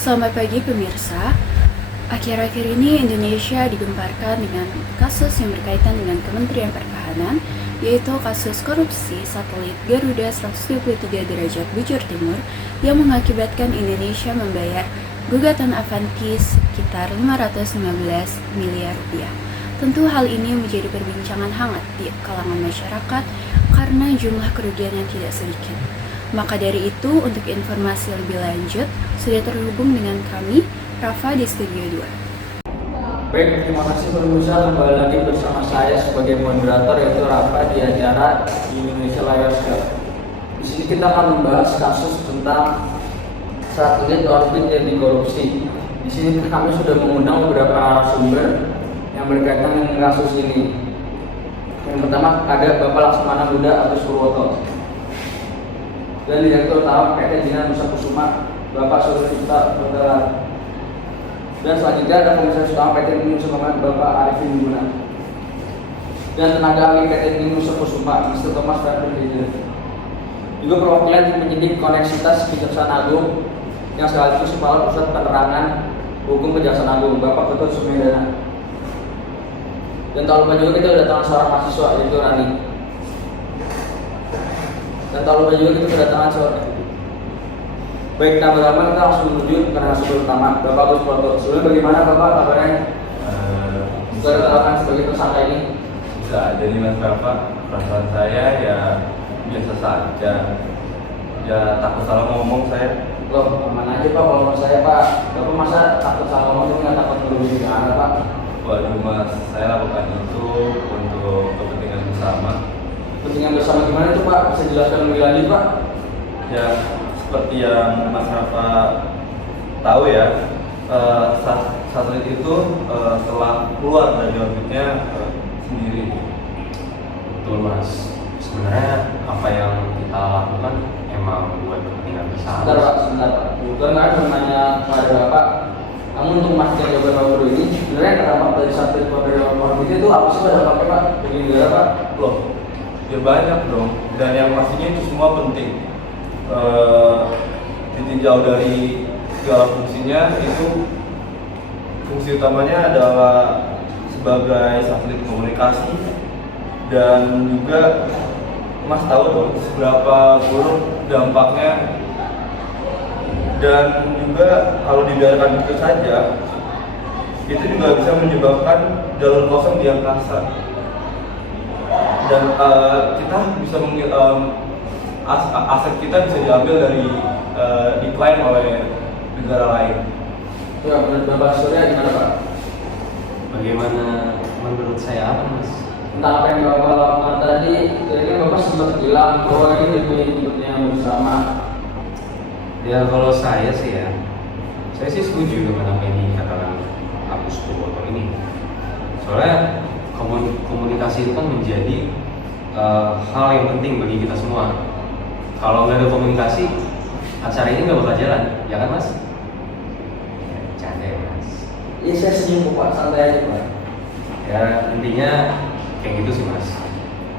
Selamat pagi pemirsa. Akhir-akhir ini Indonesia digemparkan dengan kasus yang berkaitan dengan Kementerian Pertahanan, yaitu kasus korupsi satelit Garuda 123 derajat bujur timur yang mengakibatkan Indonesia membayar gugatan Avanti sekitar 515 miliar rupiah. Tentu hal ini menjadi perbincangan hangat di kalangan masyarakat karena jumlah kerugian yang tidak sedikit. Maka dari itu, untuk informasi lebih lanjut, sudah terhubung dengan kami, Rafa di Studio 2. Baik, terima kasih pemirsa, kembali lagi bersama saya sebagai moderator yaitu Rafa di acara Indonesia Layar Scout. Di sini kita akan membahas kasus tentang satelit orbit yang dikorupsi. Di sini kami sudah mengundang beberapa narasumber yang berkaitan dengan kasus ini. Yang pertama ada Bapak Laksamana Budha Agus Purwoto dan Direktur Utama PT Jinan Nusa Kusuma Bapak Surya Cipta Putera. Dan selanjutnya ada Komisaris Utama PT Nusa Kusuma Bapak Arifin Guna dan tenaga ahli PT Nusa Kusuma Mr. Thomas Ferdinand. Juga perwakilan tim penyidik Koneksitas Kejaksaan Agung yang sekaligus Kepala Pusat Penerangan Hukum Kejaksaan Agung Bapak Ketut Sumedana. Dan tak lupa juga kita kedatangan seorang mahasiswa yaitu Rani. Dan tak lupa juga kita kedatangan seorang. Baik, kita berlama kita langsung menuju ke narasumber utama Bapak Agus Purwoto. Sebelumnya bagaimana Bapak kabarnya? Sudah ditetapkan sebagai tersangka ini? Enggak, jadi Mas Rafa, perasaan saya ya biasa saja. Ya takut salah ngomong saya. Loh, aman aja Pak kalau menurut saya Pak. Bapak masa takut salah ngomong itu nggak takut merugi negara Pak? Waduh Mas, saya lakukan itu untuk kepentingan bersama. Kepentingan bersama gimana itu Pak? Bisa jelaskan lebih lanjut Pak? Ya seperti yang Mas Rafa tahu ya, satelit itu telah keluar dari orbitnya sendiri. Betul Mas, sebenarnya apa yang kita lakukan emang buat kepentingan bersama. Sebentar Pak. Bukan kan menanya kepada Bapak. Namun untuk memastikan jawaban Bapak dulu ini, sebenarnya terdampak dari satelit dari orbit itu apa sih Pak dampaknya Pak? Bagi negara Pak? Loh, ya banyak dong. Dan yang pastinya itu semua penting. Ditinjau dari segala fungsinya, itu fungsi utamanya adalah sebagai satelit komunikasi dan juga Mas tahu dong seberapa buruk dampaknya, dan juga kalau dibiarkan begitu saja itu juga bisa menyebabkan jalur kosong di angkasa dan kita bisa aset kita bisa diambil dari decline oleh negara lain. Ya, menurut Bapak Surya gimana Pak? Bagaimana menurut saya apa Mas? Tentang apa yang Bapak lakukan tadi, jadi Bapak sempat bilang bahwa ini demi kepentingan bersama. Ya kalau saya sih setuju dengan apa yang dikatakan Agus Purwoto ini. Soalnya komunikasi itu kan menjadi hal yang penting bagi kita semua. Kalau nggak ada komunikasi, acara ini nggak bakal jalan, ya kan Mas? Bercanda ya Mas. Iya saya senyum Pak, santai aja Pak. Ya intinya kayak gitu sih Mas.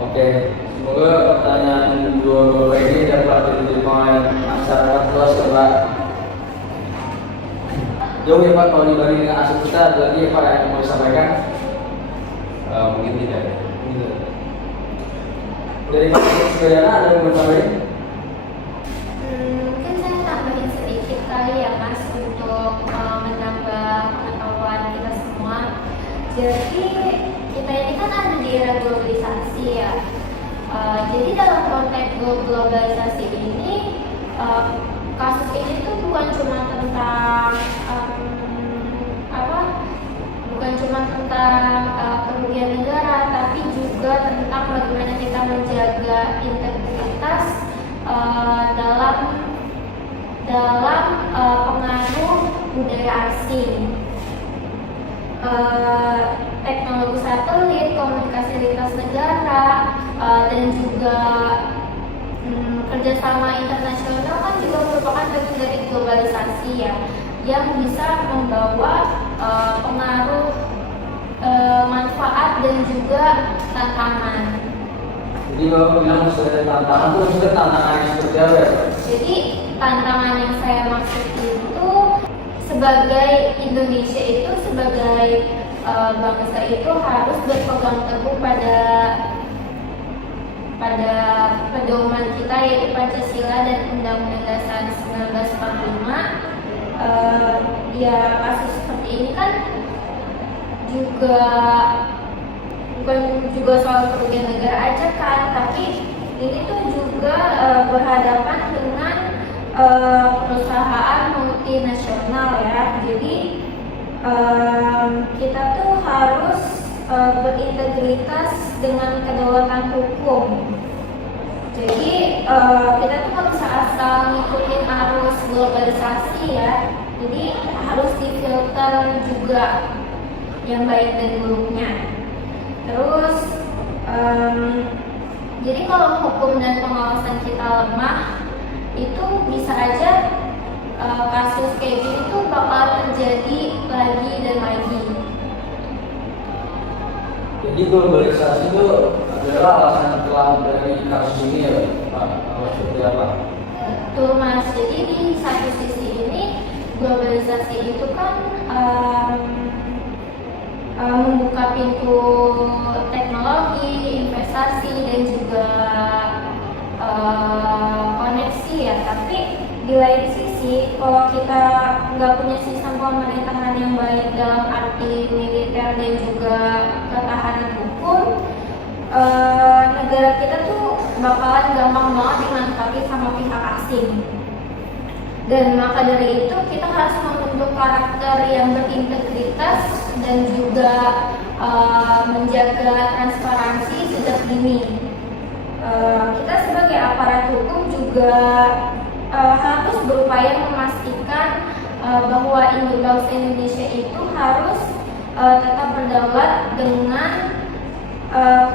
Oke, semoga pertanyaan dua ini dapat diterima oleh masyarakat luas ya Pak. Jauh ya Pak, kalau dibanding dengan aset kita ada lagi ya Pak yang mau disampaikan? Mungkin tidak ya. Gitu. Dari Pak Sudana ada yang mau sampaikan? Mungkin saya tambahin sedikit kali ya Mas untuk menambah pengetahuan kita semua. Jadi kita ini kan ada di era globalisasi ya. Jadi dalam konteks globalisasi ini kasus ini tuh bukan cuma tentang kerugian negara, tapi juga tentang bagaimana kita menjaga integritas dalam pengaruh budaya asing, teknologi satelit, komunikasi lintas negara, dan juga kerjasama internasional kan juga merupakan bagian dari globalisasi ya, yang bisa membawa pengaruh manfaat dan juga tantangan. Jadi Bapak bilang sudah tantangan itu maksudnya tantangan yang seperti apa ya? Jadi tantangan yang saya maksud itu sebagai Indonesia itu, sebagai bangsa itu harus berpegang teguh pada pedoman kita, yaitu Pancasila dan Undang-Undang Dasar 1945. Ya, kasus seperti ini kan juga bukan juga soal kerugian negara aja kan, tapi ini tuh juga berhadapan dengan perusahaan multinasional ya. Jadi kita tuh harus berintegritas dengan kedaulatan hukum. Jadi kita tuh nggak bisa asal ngikutin arus globalisasi ya. Jadi harus difilter juga yang baik dan buruknya. Terus jadi kalau hukum dan pengawasan kita lemah, itu bisa aja kasus kayak gini tuh bakal terjadi lagi dan lagi. Jadi globalisasi itu adalah alasan telah dari kasus ini ya Pak? Seperti apa? Betul Mas, jadi di satu sisi ini globalisasi itu kan membuka pintu teknologi, investasi dan juga koneksi ya. Tapi di lain sisi, kalau kita nggak punya sistem pemerintahan yang baik dalam arti militer dan juga ketahanan hukum, negara kita tuh bakalan gampang banget dimanfaati sama pihak asing. Dan maka dari itu kita harus membentuk karakter yang berintegritas dan juga menjaga transparansi sejak dini. Kita sebagai aparat hukum juga harus berupaya memastikan bahwa bangsa Indonesia itu harus tetap berdaulat dengan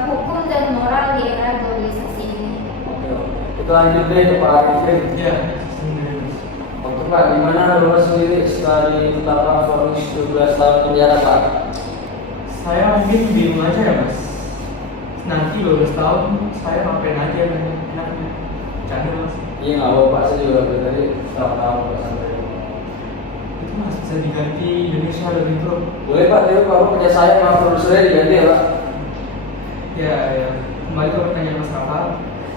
hukum dan moral di era globalisasi ini. Itu lanjut deh ke Pak Arifin. Ya. Untuk Pak, gimana Bapak sendiri setelah ditetapkan vonis 12 tahun penjara Pak? Saya mungkin bingung aja ya Mas. Nanti 12 tahun saya ngapain aja enaknya. Canda Mas. Iya nggak apa Pak, saya juga dari setahun tahun Pak sampai. Itu Mas bisa diganti Indonesia lebih pro. Boleh Pak, tapi Bapak punya saya sama produsernya diganti ya Pak? Ya. Kembali ke pertanyaan Mas Rafa.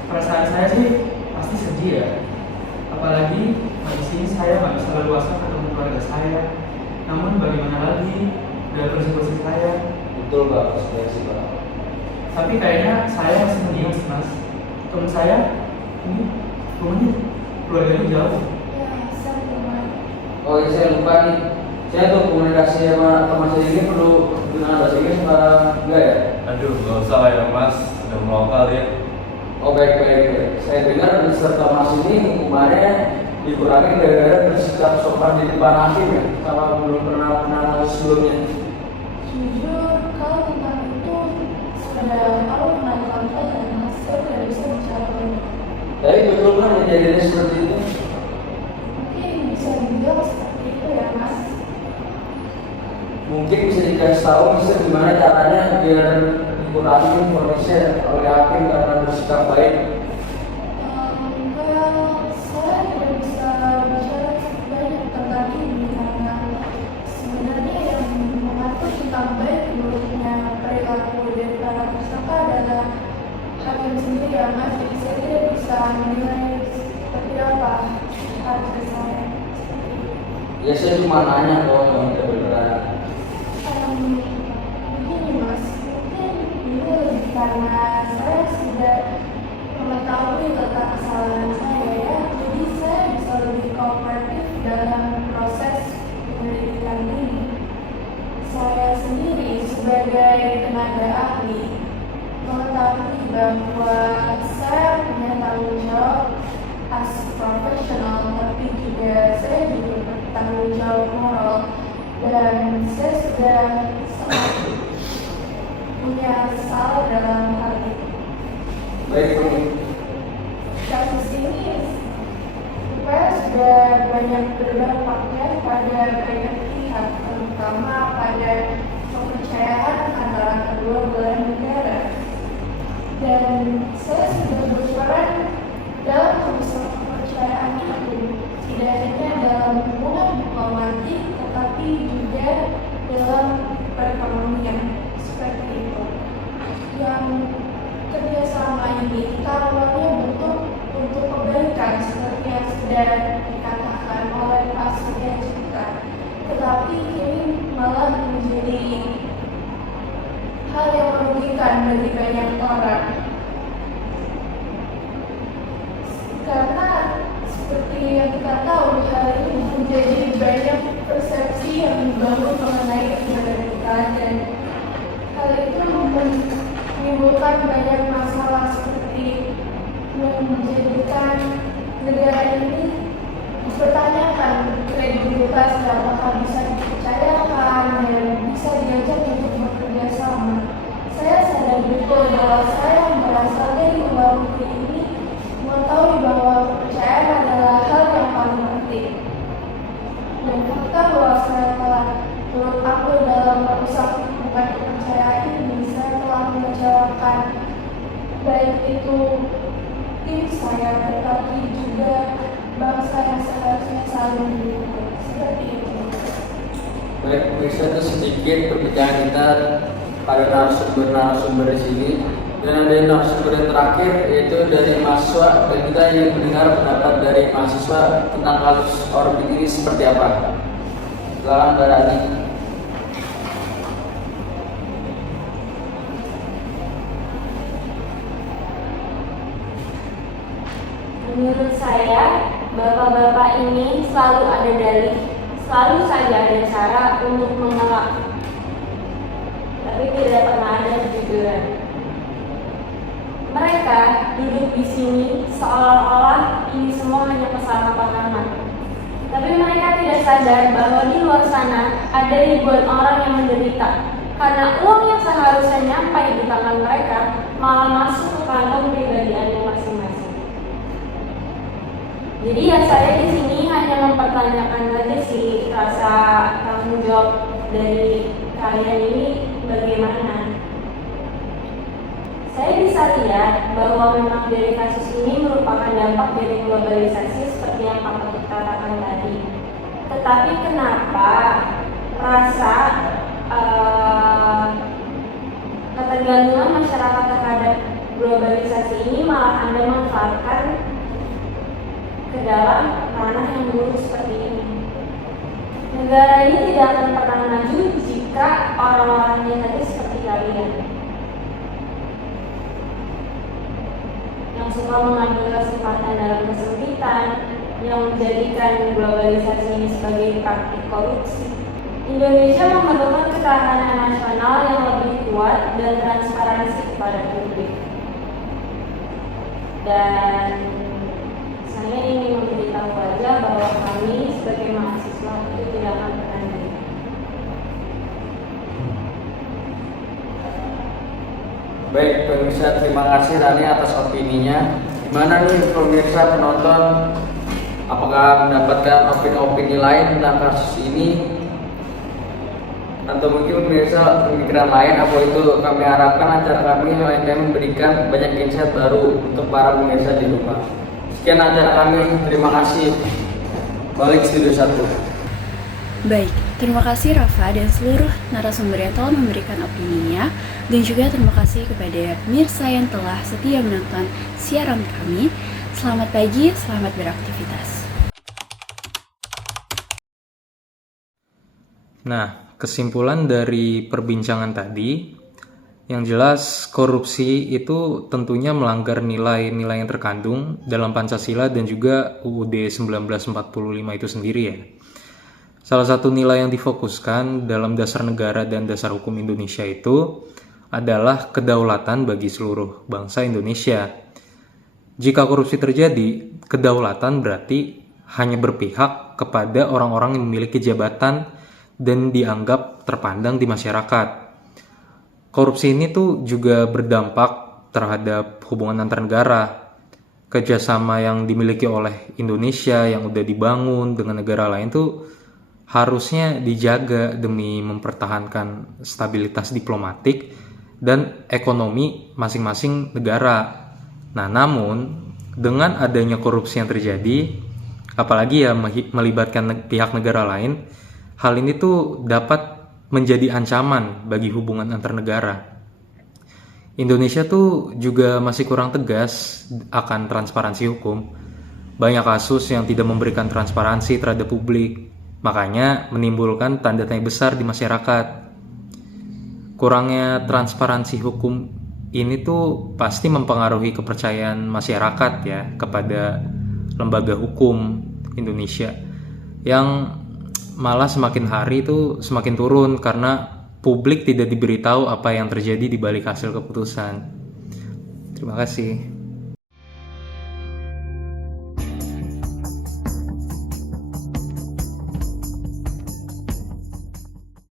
Perasaan saya sih pasti sedih ya. Apalagi di sini saya nggak bisa leluasa ketemu keluarga saya. Namun bagaimana lagi dari konsekuensi saya. Betul Pak, konsekuensi Pak. Tapi kayaknya saya masih mendiang Mas. Teman saya ini rumahnya keluarganya jauh. Ya, sama. Oh iya, saya lupa nih. Saya tuh komunikasi sama teman saya ini perlu dengan bahasa Inggris sekarang enggak ya? Aduh, nggak usah lah ya Mas, udah melokal ya. Oh baik. Saya dengar peserta Mas ini hukumannya dikurangi gara-gara bersikap sopan di depan hakim ya, kalau belum pernah kenal sebelumnya. Jujur, kalau tentang itu sekedar aku pernah kontak dan Mas, saya tidak bisa bicara banyak. Tapi betul kan kejadiannya seperti itu? Mungkin bisa dibilang seperti itu ya Mas. Mungkin bisa dikasih tahu bisa gimana caranya biar dikurangi vonisnya oleh hakim karena bersikap baik. Saya tidak bisa bicara banyak tentang ini karena sebenarnya yang mengatur tentang baik menurutnya perilaku dari para tersangka adalah hakim sendiri ya Mas. Jadi saya tidak bisa menilai seperti apa harusnya saya. Ya saya cuma nanya kok, yang tidak beneran. Begini Mas, mungkin ini lebih karena saya sudah mengetahui tentang kesalahan saya ya, jadi saya bisa lebih kooperatif dalam proses penyelidikan ini. Saya sendiri sebagai tenaga ahli mengetahui bahwa saya punya tanggung jawab as profesional, tapi juga saya juga bertanggung jawab moral dan saya sudah sangat punya salah dalam hal itu. Baik, Kasus ini supaya sudah banyak berdampaknya pada banyak pihak, terutama pada kepercayaan antara kedua belah negara. Dan saya sudah berperan dalam merusak kepercayaan itu, tidak hanya dalam hubungan diplomatik, saja dikatakan oleh Pak Surya juga, tetapi ini malah menjadi hal yang merugikan bagi banyak orang. Karena seperti yang kita tahu, hal ini menjadi banyak persepsi yang dibangun mengenai kebenaran, dan hal itu menimbulkan banyak masalah seperti menjadikan negara ini dipertanyakan kredibilitasnya, apakah bisa dipercayakan dan bisa diajak untuk bekerja sama. Saya sadar betul bahwa saya berasal dari luar negeri ini, mengetahui bahwa kepercayaan adalah hal yang paling penting. Dan ketika bahwa saya telah turut aktif dalam merusak bukan kepercayaan ini, saya telah mengecewakan baik itu tim saya, tetapi juga bangsa yang seharusnya saling mendukung. Seperti itu. Baik, pemirsa, itu sedikit perbincangan kita pada narasumber di sini. Dan ada narasumber yang terakhir, yaitu dari mahasiswa, dan kita ingin mendengar pendapat dari mahasiswa tentang kasus Orbit ini seperti apa. Silakan Mbak Rani. Menurut saya, bapak-bapak ini selalu ada dalih, selalu saja ada cara untuk mengelak, tapi tidak pernah ada kejujuran. Mereka duduk di sini seolah-olah ini semua hanya kesalahpahaman, tapi mereka tidak sadar bahwa di luar sana ada ribuan orang yang menderita karena uang yang seharusnya nyampai di tangan mereka malah masuk ke kantong pribadiannya masing-masing. Jadi ya saya di sini hanya mempertanyakan saja sih rasa tanggung jawab dari kalian ini bagaimana. Saya bisa lihat bahwa memang dari kasus ini merupakan dampak dari globalisasi seperti yang Pak Ketut katakan tadi. Tetapi kenapa rasa ketergantungan masyarakat terhadap globalisasi ini malah Anda manfaatkan ke dalam ranah yang buruk seperti ini? Negara ini tidak akan pernah maju jika orang-orangnya tadi seperti kalian, yang suka mengambil kesempatan dalam kesempitan, yang menjadikan globalisasi ini sebagai praktik korupsi. Indonesia memerlukan ketahanan nasional yang lebih kuat dan transparansi kepada publik. Dan saya ingin memberitahu aja bahwa kami sebagai mahasiswa itu tidak akan pernah diri. Baik, pemirsa, terima kasih Rani atas opininya. Gimana nih pemirsa penonton? Apakah mendapatkan opini-opini lain tentang kasus ini? Atau mungkin pemirsa pemikiran lain? Apa itu kami harapkan acara kami lain memberikan banyak insight baru untuk para pemirsa di rumah. Sekian acara kami, terima kasih. Balik studio 1. Baik, terima kasih Rafa dan seluruh narasumber yang telah memberikan opininya, dan juga terima kasih kepada pemirsa yang telah setia menonton siaran kami. Selamat pagi, selamat beraktivitas. Nah, kesimpulan dari perbincangan tadi, yang jelas korupsi itu tentunya melanggar nilai-nilai yang terkandung dalam Pancasila dan juga UUD 1945 itu sendiri ya. Salah satu nilai yang difokuskan dalam dasar negara dan dasar hukum Indonesia itu adalah kedaulatan bagi seluruh bangsa Indonesia. Jika korupsi terjadi, kedaulatan berarti hanya berpihak kepada orang-orang yang memiliki jabatan dan dianggap terpandang di masyarakat. Korupsi ini tuh juga berdampak terhadap hubungan antar negara. Kerjasama yang dimiliki oleh Indonesia yang udah dibangun dengan negara lain tuh harusnya dijaga demi mempertahankan stabilitas diplomatik dan ekonomi masing-masing negara. Nah, namun dengan adanya korupsi yang terjadi, apalagi ya melibatkan pihak negara lain, hal ini tuh dapat menjadi ancaman bagi hubungan antar negara. Indonesia tuh juga masih kurang tegas akan transparansi hukum. banyak kasus yang tidak memberikan transparansi terhadap publik, makanya menimbulkan tanda tanya besar di masyarakat. Kurangnya transparansi hukum ini tuh pasti mempengaruhi kepercayaan masyarakat ya kepada lembaga hukum Indonesia, yang malah semakin hari itu semakin turun karena publik tidak diberitahu apa yang terjadi di balik hasil keputusan. Terima kasih.